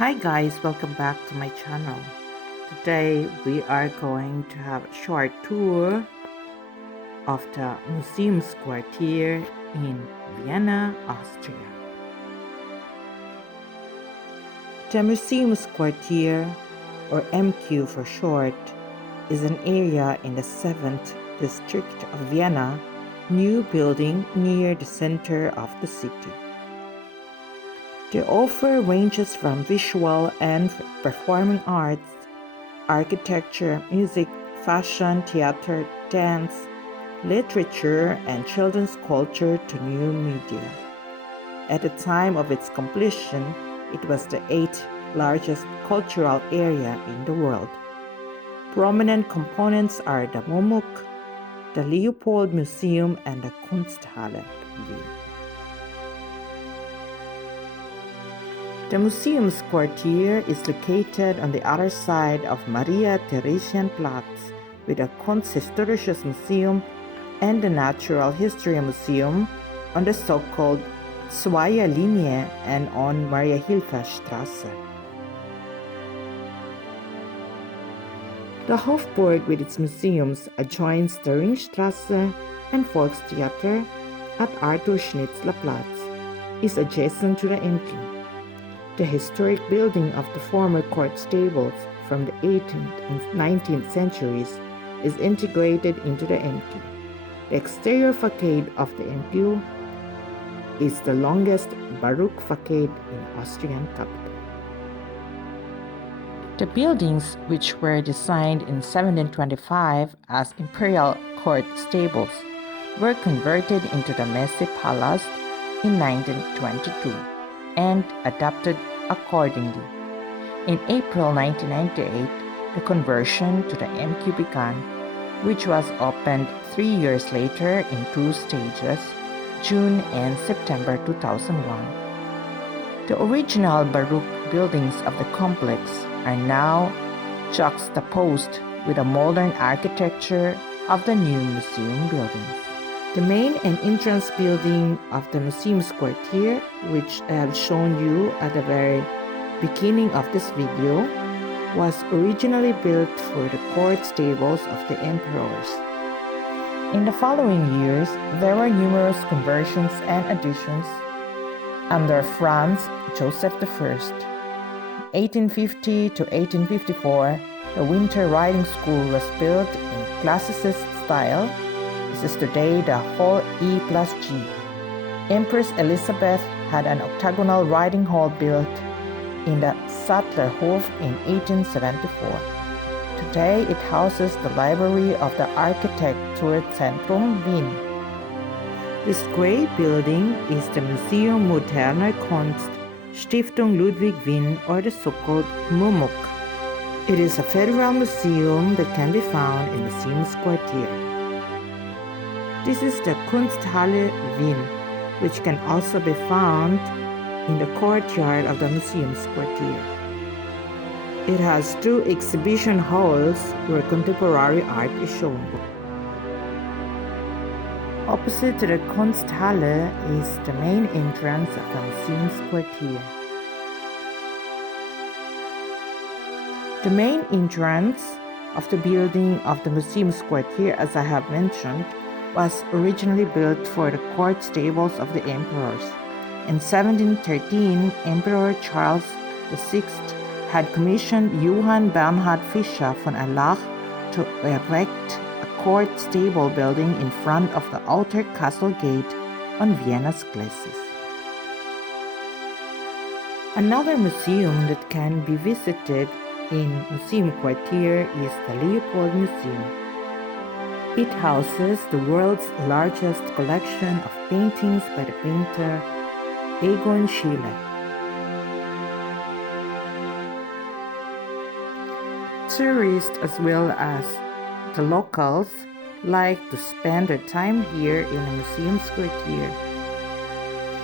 Hi guys, welcome back to my channel. Today we are going to have a short tour of the Museumsquartier in Vienna, Austria. The Museumsquartier, or MQ for short, is an area in the 7th district of Vienna, new building near the center of the city. The offer ranges from visual and performing arts, architecture, music, fashion, theater, dance, literature, and children's culture to new media. At the time of its completion, it was the 8th largest cultural area in the world. Prominent components are the Museumsquartier, the Leopold Museum, and the Kunsthalle. The Museumsquartier is located on the other side of Maria-Theresienplatz with a Kunsthistorisches Museum and the Natural History Museum on the so-called Zweierlinie and on Maria-Hilfer-Straße. The Hofburg with its museums adjoins the Ringstraße and Volkstheater at Arthur-Schnitzler-Platz is adjacent to the MQ. The historic building of the former court stables from the 18th and 19th centuries is integrated into the MQ. The exterior facade of the MQ is the longest Baroque facade in Austrian capital. The buildings, which were designed in 1725 as imperial court stables, were converted into the Messe Palace in 1922 and adapted accordingly. In April 1998, the conversion to the MQ began, which was opened 3 years later in 2 stages, June and September 2001. The original Baroque buildings of the complex are now juxtaposed with the modern architecture of the new museum buildings. The main and entrance building of the Museumsquartier, which I have shown you at the very beginning of this video, was originally built for the court stables of the emperors. In the following years, there were numerous conversions and additions under Franz Joseph I. 1850 to 1854, the Winter Riding School was built in classicist style. This is today the Hall E+G. Empress Elizabeth had an octagonal riding hall built in the Sattlerhof in 1874. Today it houses the library of the Architekturzentrum Wien. This gray building is the Museum Moderner Kunst, Stiftung Ludwig Wien, or the so-called MUMUK. It is a federal museum that can be found in the Museumsquartier. This is the Kunsthalle Wien, which can also be found in the courtyard of the Museumsquartier. It has 2 exhibition halls where contemporary art is shown. Opposite to the Kunsthalle is the main entrance of the Museumsquartier. The main entrance of the building of the Museumsquartier, as I have mentioned, was originally built for the court stables of the emperors. In 1713, Emperor Charles VI had commissioned Johann Bernhard Fischer von Erlach to erect a court stable building in front of the outer castle gate on Vienna's glacis. Another museum that can be visited in Museumsquartier is the Leopold Museum. It houses the world's largest collection of paintings by the painter Egon Schiele. Tourists as well as the locals like to spend their time here in the Museumsquartier.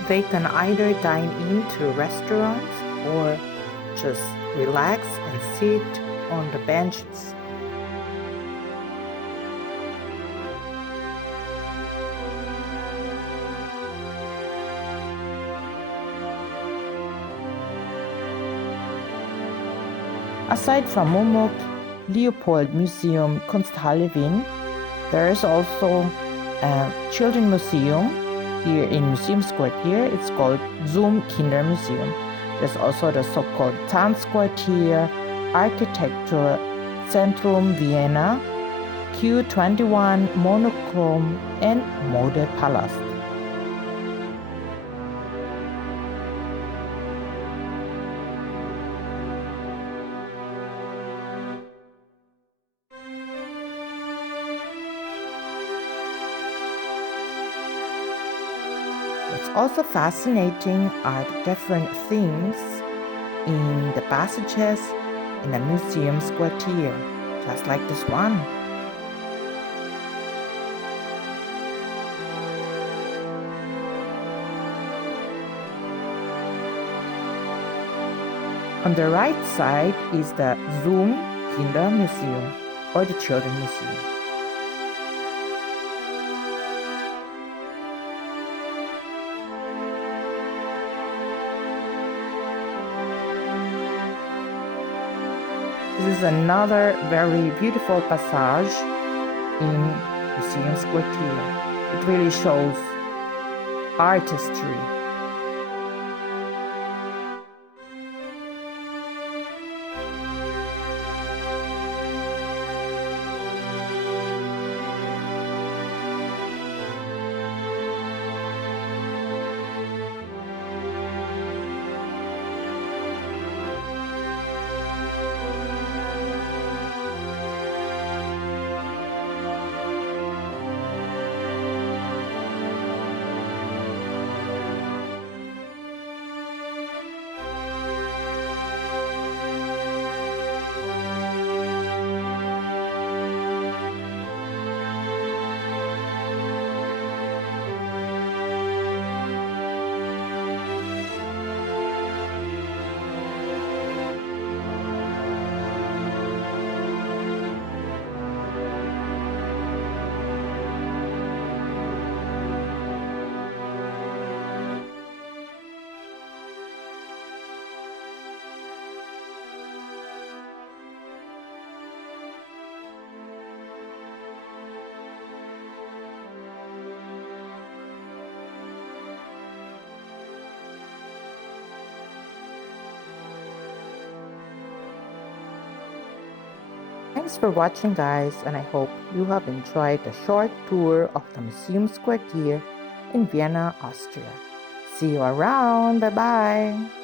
They can either dine into restaurants or just relax and sit on the benches. Aside from Mumuk Leopold Museum Kunsthalle Wien, there is also a children museum here in Museumsquartier. It's called Zoom Kindermuseum. There's also the so-called Tanzquartier, Architecture Zentrum Vienna, Q21 Monochrome, and Mode Palace. What's also fascinating are the different themes in the passages in the Museumsquartier, just like this one. On the right side is the Zoom Kindermuseum, or the Children Museum. This is another very beautiful passage in Museumsquartier. It really shows artistry. Thanks for watching, guys, and I hope you have enjoyed the short tour of the Museumsquartier in Vienna, Austria. See you around. Bye-bye.